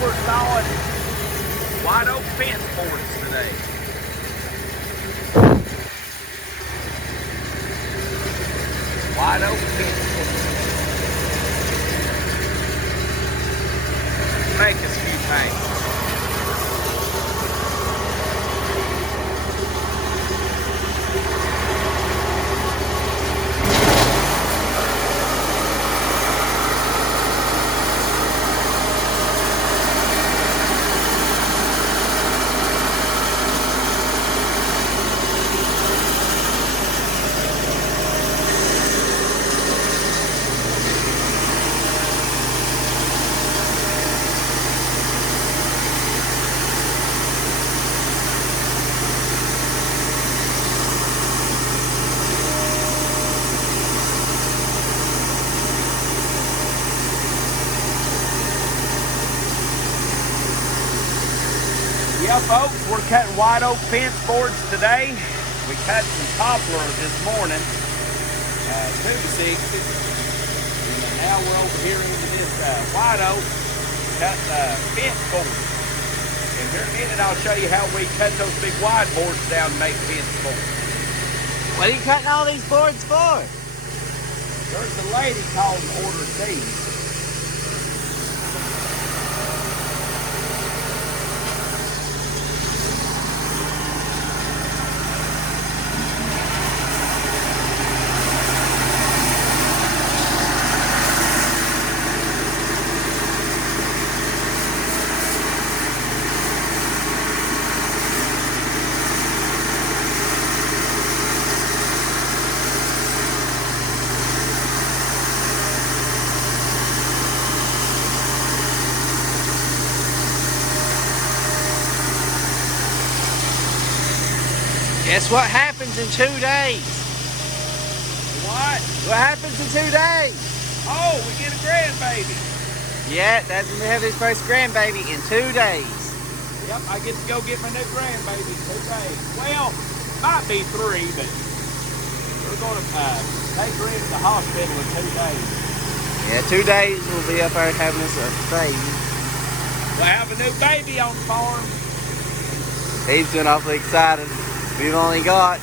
we're sawing white oak fence boards today. White oak fence boards. Make us a few things. Yeah, folks, we're cutting white oak fence boards today. We cut some poplar this morning, 260. And now we're over here into this white oak, cutting fence boards. And here in a minute, I'll show you how we cut those big wide boards down to make fence boards. What are you cutting all these boards for? There's a lady called and ordered these. Guess what happens in 2 days? What? What happens in 2 days? Oh, we get a grandbaby. Yeah, that's when we have this first grandbaby in 2 days. Yep, I get to go get my new grandbaby in 2 days. Well, might be 3, but we're going to take her into the hospital in 2 days. Yeah, 2 days we'll be up there having us a baby. We'll have a new baby on the farm. He's doing awfully excited. We've only got,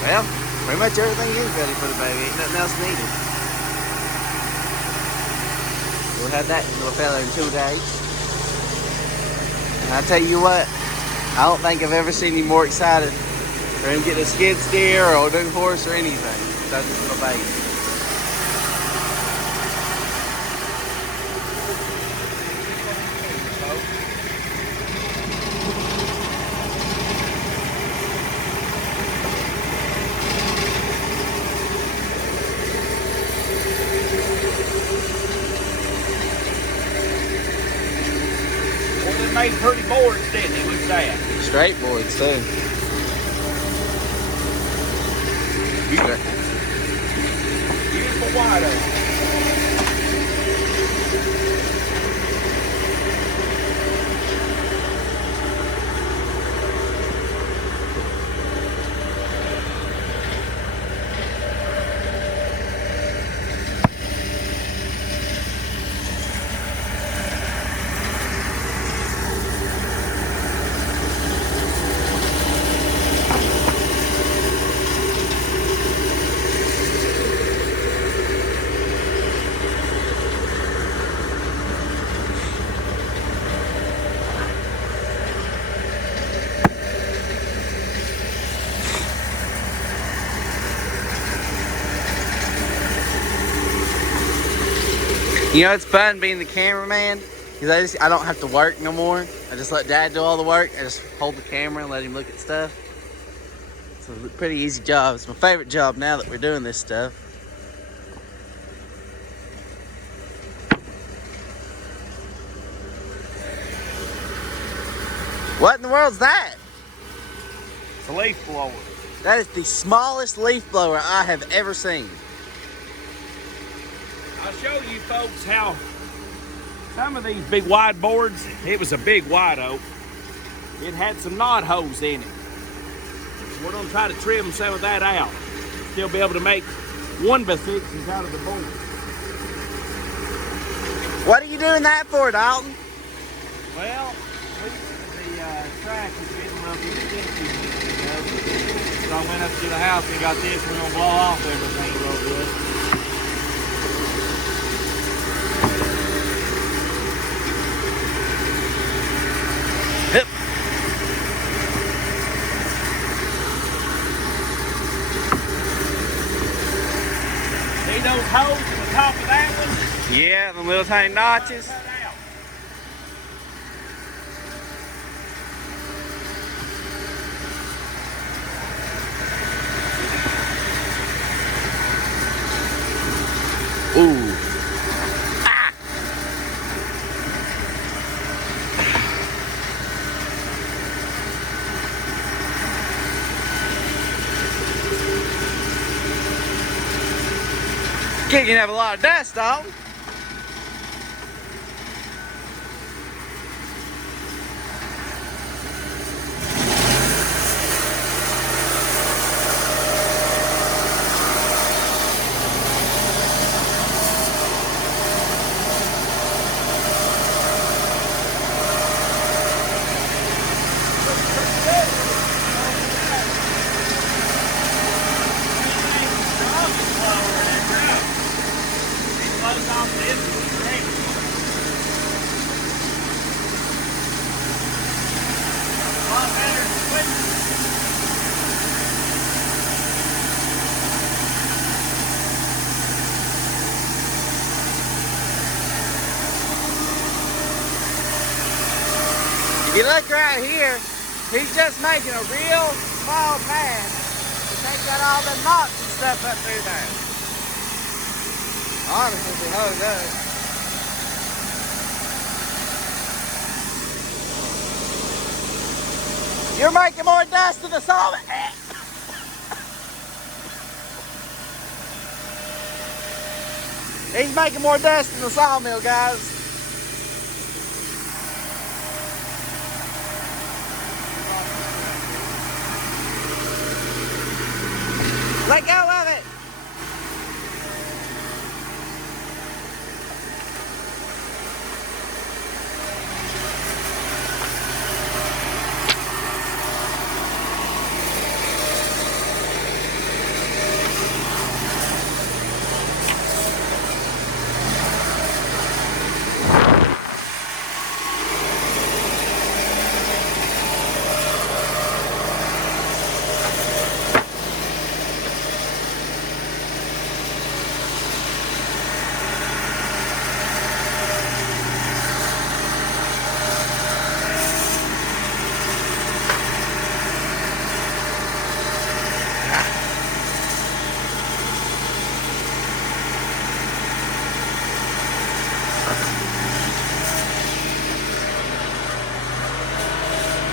well, pretty much everything is ready for the baby. Ain't nothing else needed. We'll have that little fella in 2 days. And I tell you what, I don't think I've ever seen him more excited for him getting a skid steer or a new horse or anything. That's this little baby. Made pretty boards, didn't he? Look at that. Straight boards too. Beautiful white oak. You know, it's fun being the cameraman because I don't have to work no more. I just let Dad do all the work. I just hold the camera and let him look at stuff. It's a pretty easy job. It's my favorite job now that we're doing this stuff. What in the world's that? It's a leaf blower. That is the smallest leaf blower I have ever seen. I'll show you folks how some of these big wide boards, it was a big white oak. It had some knot holes in it. So we're gonna try to trim some of that out. Still be able to make 1x6s out of the board. What are you doing that for, Dalton? Well, the track is getting a little bit sticky, you know. So I went up to the house and got this, and we're gonna blow off everything real good. Yep. See those holes in the top of that one? Yeah, the little tiny notches. Cut out. Ooh. Ah. You can have a lot of dust, Dalton. If you look right here, he's just making a real small path to take out all the knots and stuff up through there. Honestly, the hell it does. You're making more dust than the sawmill. He's making more dust than the sawmill, guys. Let go of it.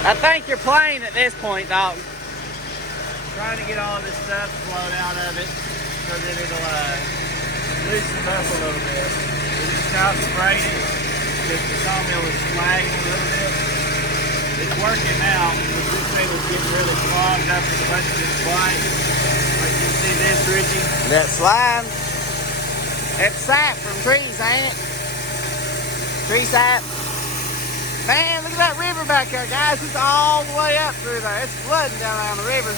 I think you're playing at this point, Dalton. Trying to get all this stuff flowed out of it so that it'll loosen up a little bit. We just out sprayed it because the sawmill is flagging a little bit. It's working now because this thing was getting really clogged up with a bunch of this white. Like you see this, Richie? That slime. That's sap from trees, ain't it? Tree sap. Man, look at that river back there, guys. It's all the way up through there. It's flooding down there on the river.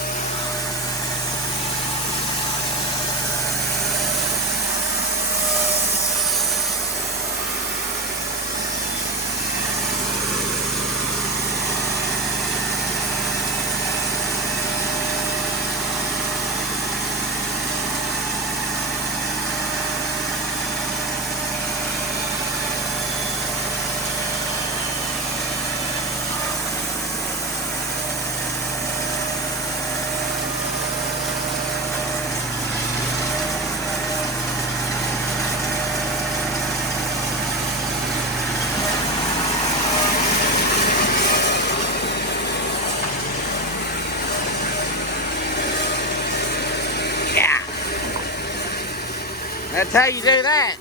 That's how you do that.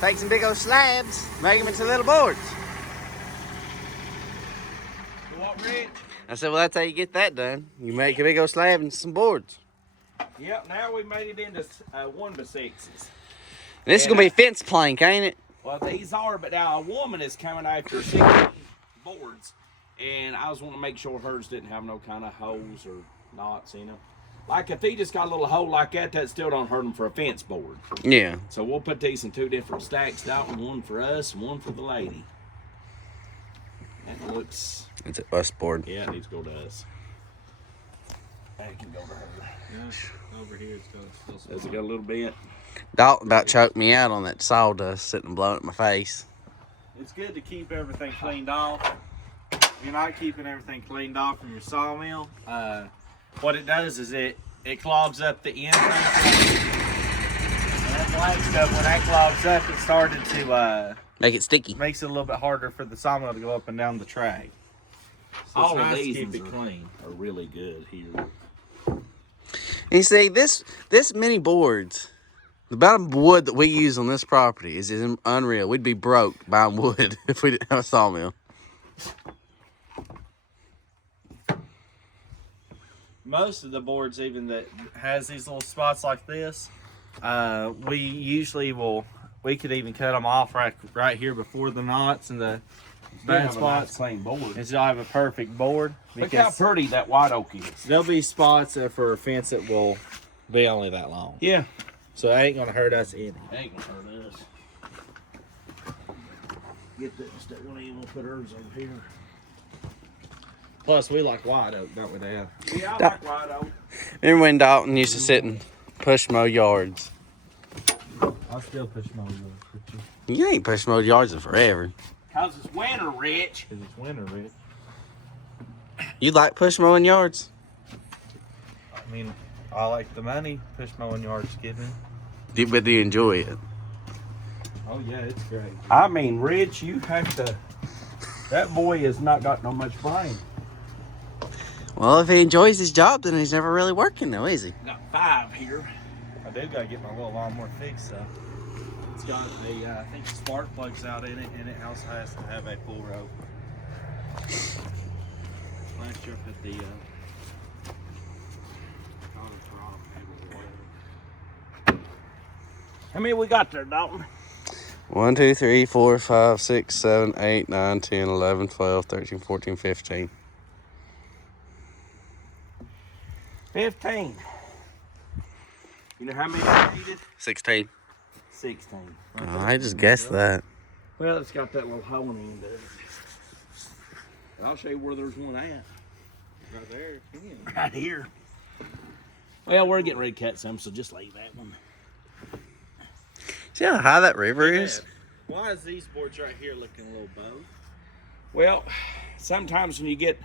Take some big old slabs, make them into little boards. What, Rich? I said, well, that's how you get that done. You make a big old slab and some boards. Yep, now we made it into 1x6s. This is gonna be a fence plank, ain't it? Well, these are, but now a woman is coming after 6 boards, and I was wanting to make sure hers didn't have no kind of holes or knots in them. Like if he just got a little hole like that, that still don't hurt him for a fence board. Yeah. So we'll put these in 2 different stacks, one for us and one for the lady. That looks... It's a us board. Yeah, it needs to go to us. That can go to her. Yeah, over here it's still Does it got a little bit? Dalton about choked me out on that sawdust sitting and blowing at my face. It's good to keep everything cleaned off. If you're not keeping everything cleaned off from your sawmill, what it does is it clogs up the end. And that black stuff, when that clogs up, it started to Make it sticky. makes it a little bit harder for the sawmill to go up and down the track. So All it's of nice to these keep it are- clean. Are really good here. And you see, this many boards, the amount of wood that we use on this property is unreal. We'd be broke buying wood if we didn't have a sawmill. Most of the boards, even that has these little spots like this, we usually we could even cut them off right here before the knots and the bad spots. Clean board. And so I have a perfect board. Look how pretty that white oak is. There'll be spots for a fence that will be only that long. Yeah. So it ain't gonna hurt us any. That ain't gonna hurt us. Get that one in, we'll put hers over here. Plus we like white oak, don't we, Dad? Yeah, I like white oak. Remember when Dalton used to sit and push mow yards? I'll still push my wheels for you. You ain't push mowed yards in forever. Cause it's winter, Rich. Cause it's winter, Rick. You like push mowing yards? I mean, I like the money push mowing yards give me. But do you enjoy it? Oh yeah, it's great. I mean, Rich, you have to. That boy has not got no much brain. Well, if he enjoys his job, then he's never really working, though, is he? Got 5 here. I do gotta get my little lawnmower fixed though. It's got a, I think spark plugs out in it, and it also has to have a full rope. Last year I put the How many we got there, Dalton? 1, 2, 3, 4, 5, 6, 7, 8, 9, 10, 11, 12, 13, 14, 15. 15. You know how many I needed? 16. 16. Oh, I just guessed that. Well, it's got that little hole in the end of it. I'll show you where there's one at. right there. Yeah. Right here. Well, we're getting ready to cut some, so just leave that one. See how high that river is? Why is these boards right here looking a little bowed? Well, sometimes when you get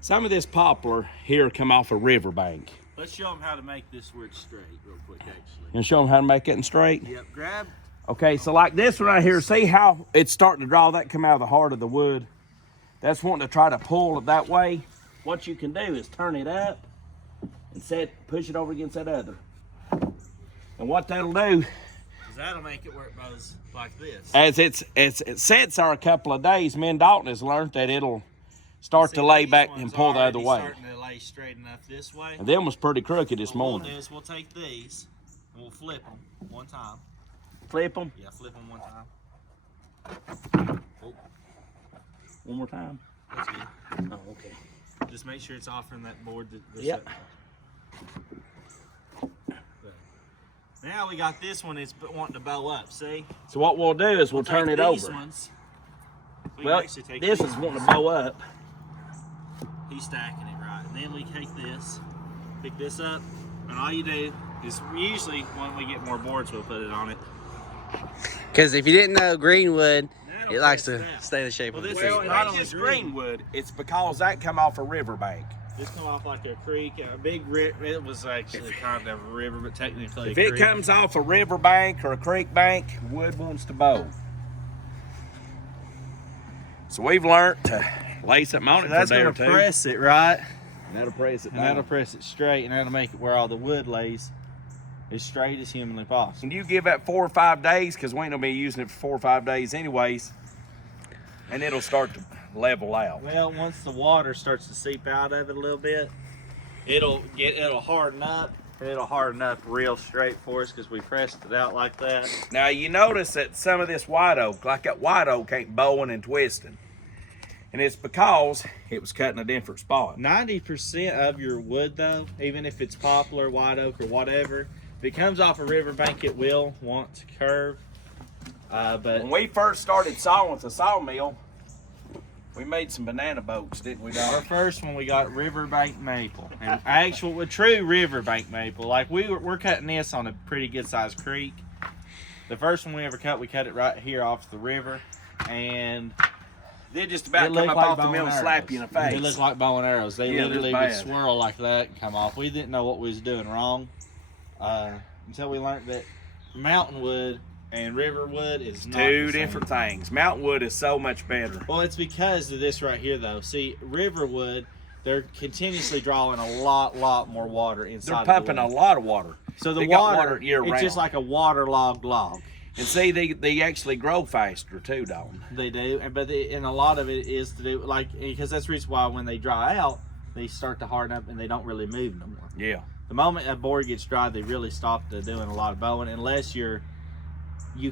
some of this poplar here come off a riverbank. Let's show them how to make this where it's straight real quick, actually. And show them how to make it straight. Yep, grab. Okay, so like this one right here, see how it's starting to draw that come out of the heart of the wood? That's wanting to try to pull it that way. What you can do is turn it up and push it over against that other. And what that'll do, That'll make it where it bows like this. as it sits there a couple of days, me and Dalton has learned that it'll start to lay These back ones and pull the other already way. Starting to lay straight enough this way. And them was pretty crooked this What we'll morning. do is we'll take these and we'll flip them one time. Flip them Yeah, flip them one time. one more time. That's good. Oh, okay. Just make sure it's off from that board. Yep. Now we got this one. It's wanting to bow up. See? So what we'll do is we'll turn take it these over. Ones. We can Well, actually take this these is wanting to ones. bow up. He's stacking it right. And then we take this, pick this up, and all you do is usually when we get more boards, we'll put it on it. Because if you didn't know, greenwood, That'll it likes press to it out. stay the shape Well, of the this tree. is Well, it not ain't only just green. greenwood. It's because that come off a riverbank. This come off like a creek, a big river. It was actually kind of a river, but technically If a it creek. comes off a riverbank or a creek bank, wood wants to bow. So we've learned to lay something on So it that's for a day or going to two. press it, right? And that'll press it And down. that'll press it straight, and that'll make it where all the wood lays as straight as humanly possible. And you give that 4 or 5 days, because we ain't gonna be using it for 4 or 5 days anyways, and it'll start to level out. Well, once the water starts to seep out of it a little bit, it'll harden up And it'll harden up real straight for us because we pressed it out like that. Now you notice that some of this white oak, like that white oak, ain't bowing and twisting. And it's because it was cut in a different spot. 90% of your wood though, even if it's poplar, white oak, or whatever, if it comes off a riverbank, it will want to curve. But When we first started sawing with the sawmill, we made some banana boats, didn't we, our Doc? first one, we got riverbank maple, and actual, true riverbank maple. Like we're cutting this on a pretty good sized creek. The first one we ever cut, we cut it right here off the river, and They just about it come looked up like off the bow mill and and slap you in the arrows. face. It looked like bow and arrows. They Yeah, literally they're would bad. swirl like that and come off. We didn't know what we was doing wrong until we learned that mountain wood and river wood is not Two the same. different things. Mountain wood is so much better. Well, it's because of this right here, though. See, river wood, they're continuously drawing a lot more water They're inside. pumping a lot of water. So the they got water, water year it's just round. like a waterlogged log. And see, they actually grow faster too, don't They do, and a lot of it is to do because that's the reason why when they dry out, they start to harden up and they don't really move no more. they? Yeah. The moment a board gets dry, they really stop doing a lot of bowing, unless you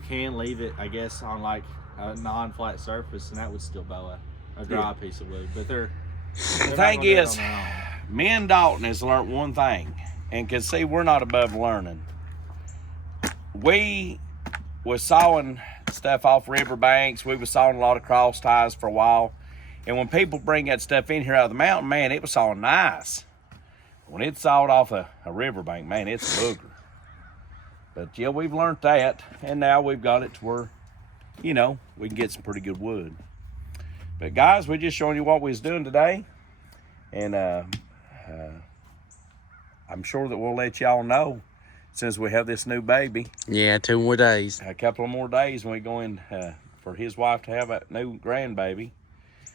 can leave it, I guess, on like a non-flat surface, and that would still bow a dry piece of wood. But they're The not thing gonna do it is, on their own. me and Dalton has learned one thing, and can see we're not above learning. We was sawing stuff off riverbanks. We was sawing a lot of cross ties for a while. And when people bring that stuff in here out of the mountain, man, it was sawing nice. When it's sawed off a riverbank, man, it's a booger. But yeah, we've learned that, and now we've got it to where, you know, we can get some pretty good wood. But guys, we're just showing you what we was doing today. And I'm sure that we'll let y'all know since we have this new baby. Yeah, 2 more days. A couple of more days when we go in for his wife to have a new grandbaby.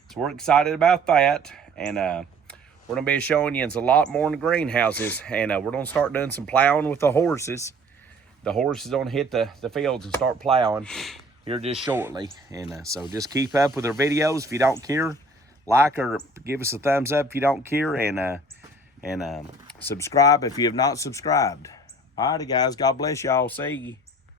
So we're excited about that. And we're going to be showing you a lot more in the greenhouses. And we're going to start doing some plowing with the horses. The horses going to hit the fields and start plowing here just shortly. And so just keep up with our videos. If you don't care, like or give us a thumbs up if you don't care. And subscribe if you have not subscribed. All righty, guys. God bless y'all. See you.